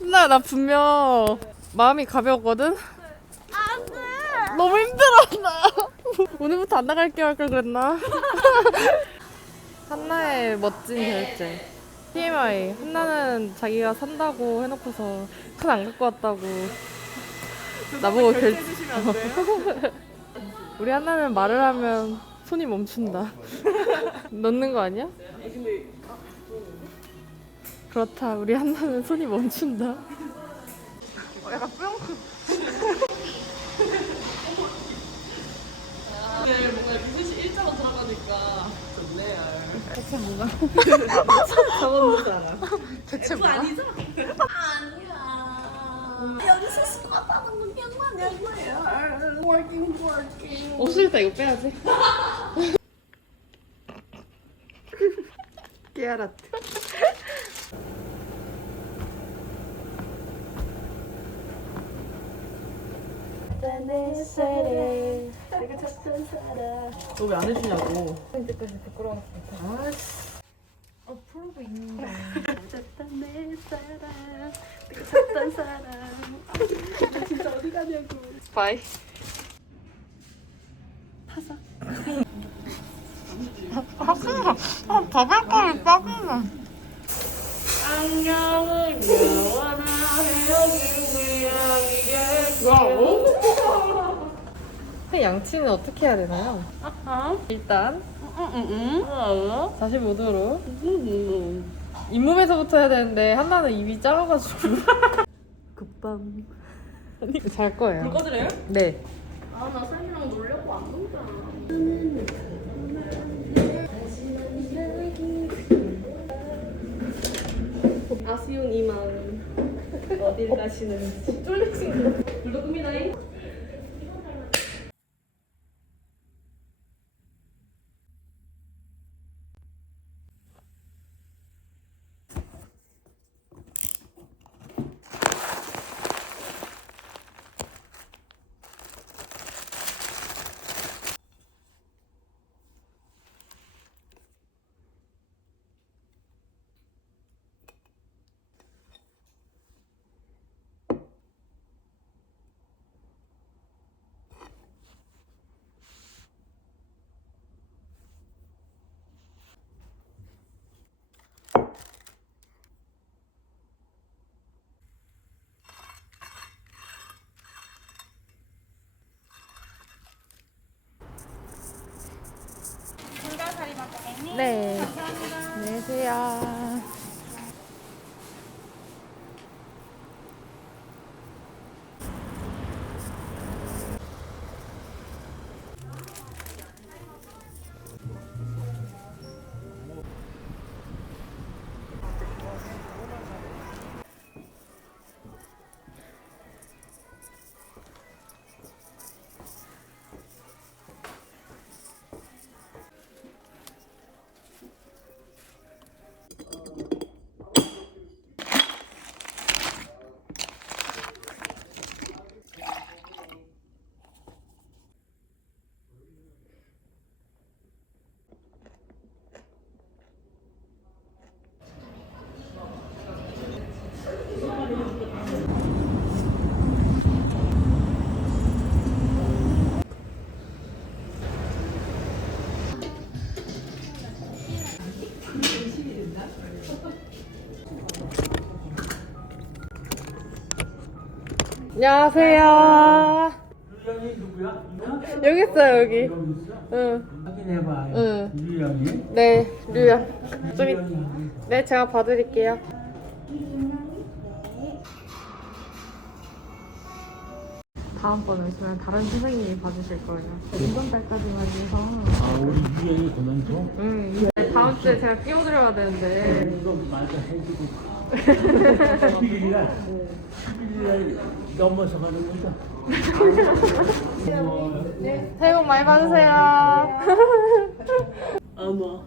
나, 나 분명 마음이 가벼웠거든? 안돼 너무 힘들어, 나. 오늘부터 안 나갈게 할걸 그랬나? 한나의 멋진 결제. TMI. 한나는 자기가 산다고 해놓고서 큰 안 갖고 왔다고. 나보고 결, 해주시면 안 돼요? 우리 한나는 말을 하면 손이 멈춘다. 넣는 거 아니야? 근데 그렇다. 우리 한나는 손이 멈춘다. 어, 약간 뿌용크 네 뭔가 유수씨 일자로 들어가니까 좋네요 대체 뭐가? 대체 뭐야? 아니죠? 아니야 연수 씨가 다는 문양만 했어요 working working 없을 때 이거 빼야지. 깨알았대. 내 사랑 내가 찾던 사랑 너 왜 안 해주냐고. 이제까지 부끄러웠어. 아이씨. 어, 프로브 있는데. 찾던 내 사랑 내가 찾던 사랑 나 진짜 어디 가냐고 바이. 파사. 아, 바벨까지 빠지네. 안녕을 헤어진 고양이겠어 양치는 어떻게 해야 되나요? 일단 응응응 45도로 잇몸에서부터 해야 되는데 한나는 입이 작아가지고 급밤 잘 거예요. 불 꺼지래요? 네. 아 나 쌤이랑 놀려고 안 놀잖아 아쉬운 이만 어딜 가시는지 쫄리신 불도 끕니다잉 안녕하세요. 유형이 누구야? 여기 있어요, 여기. 여기 있어? 응. 확인해봐. 응. 유형이? 네, 류야. 좀 있... 네, 제가 봐드릴게요. 다음번에 오시면 다른 선생님이 봐주실 거예요. 이번 달까지만 해서. 아, 우리 유형이 그만둬? 응. 네, 다음 주에 제가 끼워드려야 되는데. 이거 말도 해주고. 11일날 11일날 넘어서 가는 거죠. 새해 복 많이 받으세요. 어머.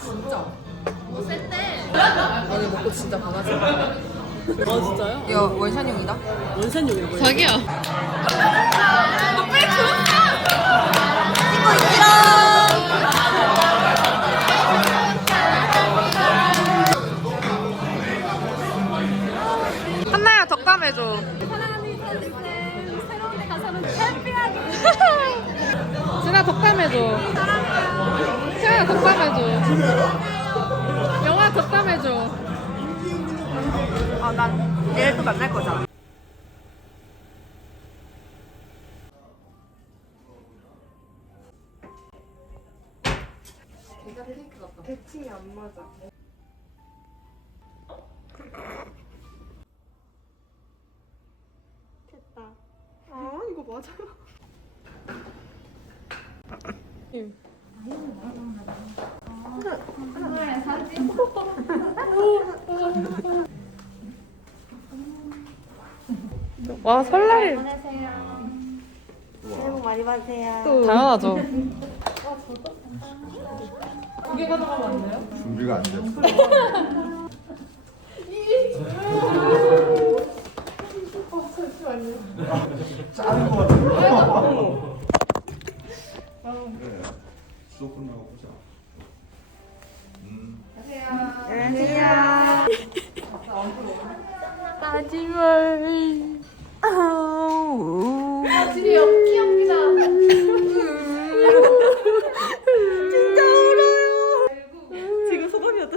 진짜. 오늘 먹고 진짜 강하지. 아 진짜요? 이거 원샷용이다. 원산용이라고 자기야. 오빠 그만. 찍고 있어. 공감해줘. 새로운 데 가서는 캠핑하기. 진아 덕담해줘. 세연아 독감해줘. 영화 독감해줘. 아, 난 내일 만날 거잖아. 맞아요. 와 설날 새해 복 많이 받으세요. 당연하죠. 준비가 안 됐어.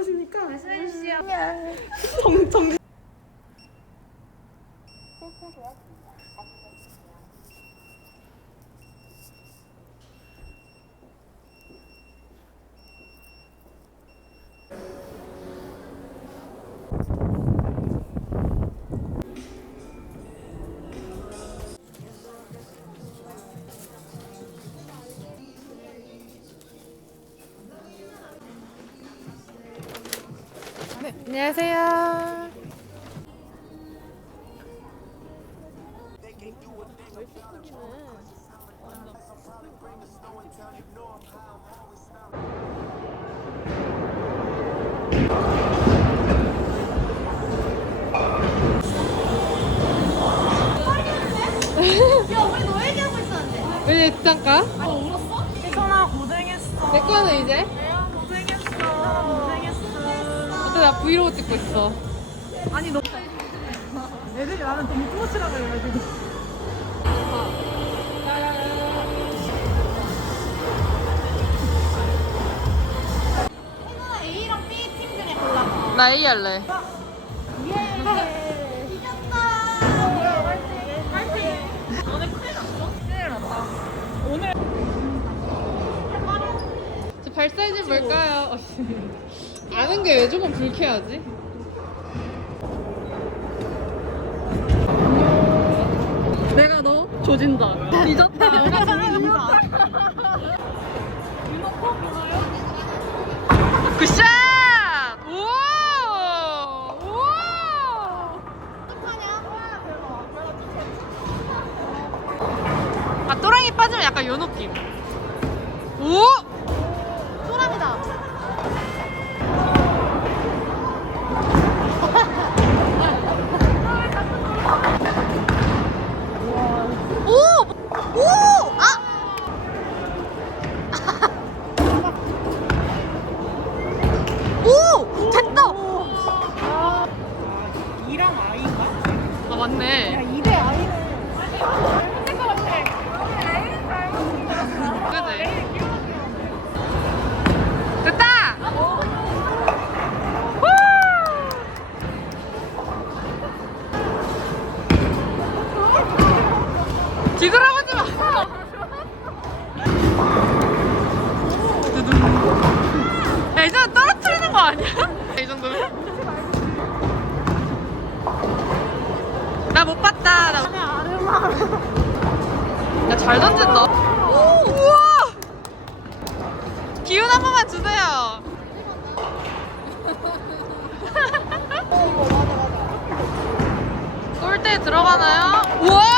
어떠십니까? 말씀해 주시오. 정, 정. 네, 안녕하세요. 왜 잠깐? 나 브이로그 찍고 있어. 아니 너. 애들이 나는 너무 뚜벅치라고 해가지고. 나 A 할래. 저 발 사이즈 뭘까요? 아는 게 왜 조금 불쾌하지? 내가 너 조진다. 뒤졌다. 내가 조진다. 굿샷! 오! 오! 아, 또랑이 빠지면 약간 요 느낌. 던진다. 오, 우와! 기운 한 번만 주세요. 골대에 들어가나요? 우와!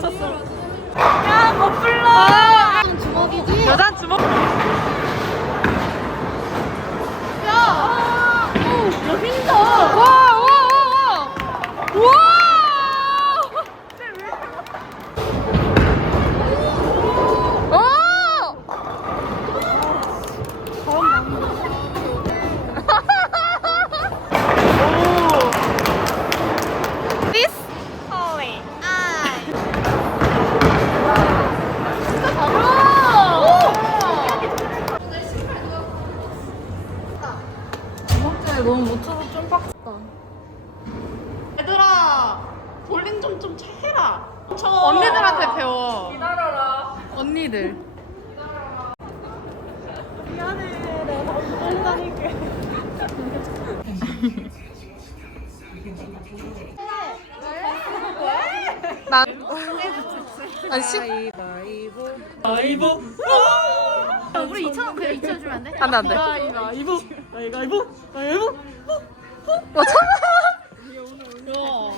맞췄어. 주먹질 너무 못 쳐서 좀 빡셌다. 얘들아, 볼링 좀 좀 해라. 쳐. 언니들한테 배워. 기다려라. 언니들. 난 아니 시 우리 2천 그냥 2천 주면 안 돼? 안돼 안돼 가위바위보. 가위바위보. 가위바위보. 와뭐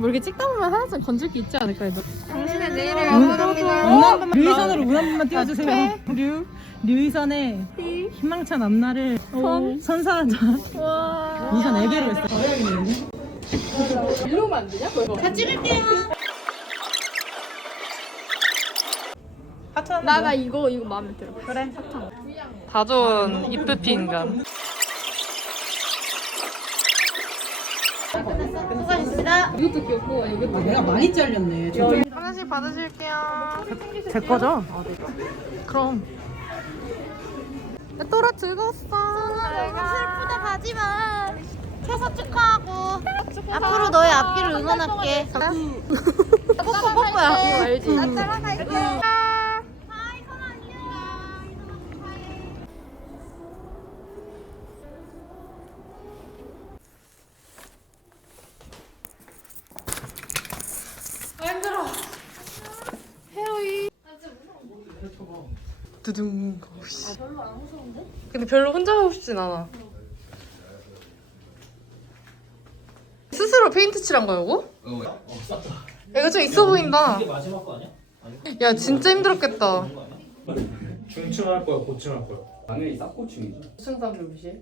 이렇게 찍다 보면 하나쯤 건질 게 있지 않을까 얘들 당신의 내일을 응원합니다. 류이선으로 운한 번만 띄워주세요. 류 류이선의 희망찬 앞날을 선사하자. 류이선 애교로 했어. 자, 찍을게요. 하트 나, 나 이거, 이거 마음에 들어. 그래. 다 좋은 이쁘피 인간 수고하셨습니다. 이것도 귀엽고, 이것도. 내가 많이 잘렸네. 하나씩 받으실게요 제 거죠? 그럼 또라 즐거웠어 슬프다 가지마. 퇴사 축하하고. 앞으로 너의 앞길을 응원할게. 뽀뽀 뽀뽀야. 알지? 두둥 오씨. 근데 별로 혼자 하고 싶진 않아 스스로 페인트 칠한 거야 이거? 어 쌌다 야 이거 좀 있어 보인다 이게 마지막 거 아니야? 야 진짜 힘들었겠다 중층 할 거야, 고층 할 거야. 당연히 싹고충이죠. 무슨 무시해?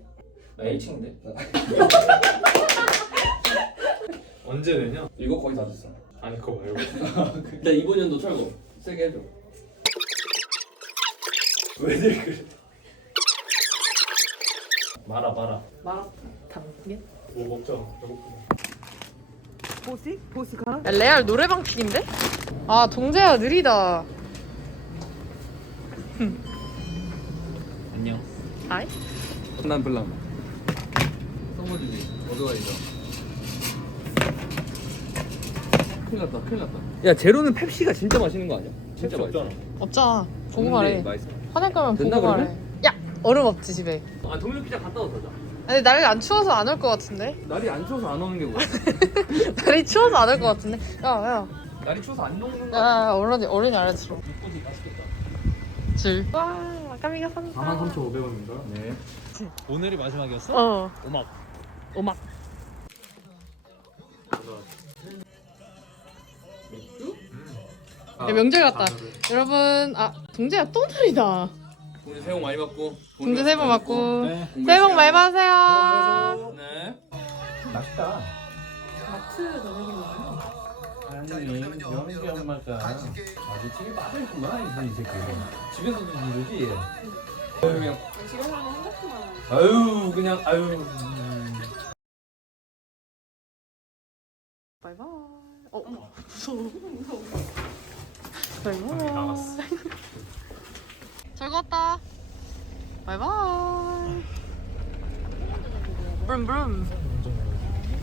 나 1층인데. 언제 되냐? 이거 거의 다 됐어. 아니 그거 말고. 일단 이번 연도 철거 세게 해줘. 왜들 그래? 말아 말아. 마라탕 당근? 뭐 먹자. 배고프네. 보시? 보시 가? 야, 레알 노래방 픽인데? 아 동재야 느리다 안녕. 아이? 난 블랑. 써머지지. 어디가 이거? 큰일 났다. 큰일 났다. 야 제로는 펩시가 진짜 맛있는 거 아니야? 진짜 맛있어. 없잖아. 없잖아 보고 말해 맛있어. 화낼 거면 된다 보고 말해 그러면? 야 얼음 없지 집에 아 동료 피자 갔다 와서 자. 아니 날이 안 추워서 안 올 것 같은데 날이 안 추워서 안 오는 게 뭐야? 날이 추워서 안 올 것 같은데 야야 날이 추워서 안 녹는 거. 야, 어른이 어른이 알아들어 줄. 와 아까미가 산다 43,500원인가? 네. 오늘이 마지막이었어? 어 오막. 오막 야, 명절 같다 여러분 아 동재야 또 날이다 오늘 새해 복 많이 받고. 동재 새해 복 받고 네. 새해 복 많이 받으세요 네. 맛있다. 아니 영기 엄마가 아주 찌개 빠졌구만 이 새끼. 집에서도 이러지. 아유 그냥. 아유 그냥 아유. 음. 바이바이 어 무서워 바이바이 나갔어. 즐거웠다. 바이바이. 브룸브룸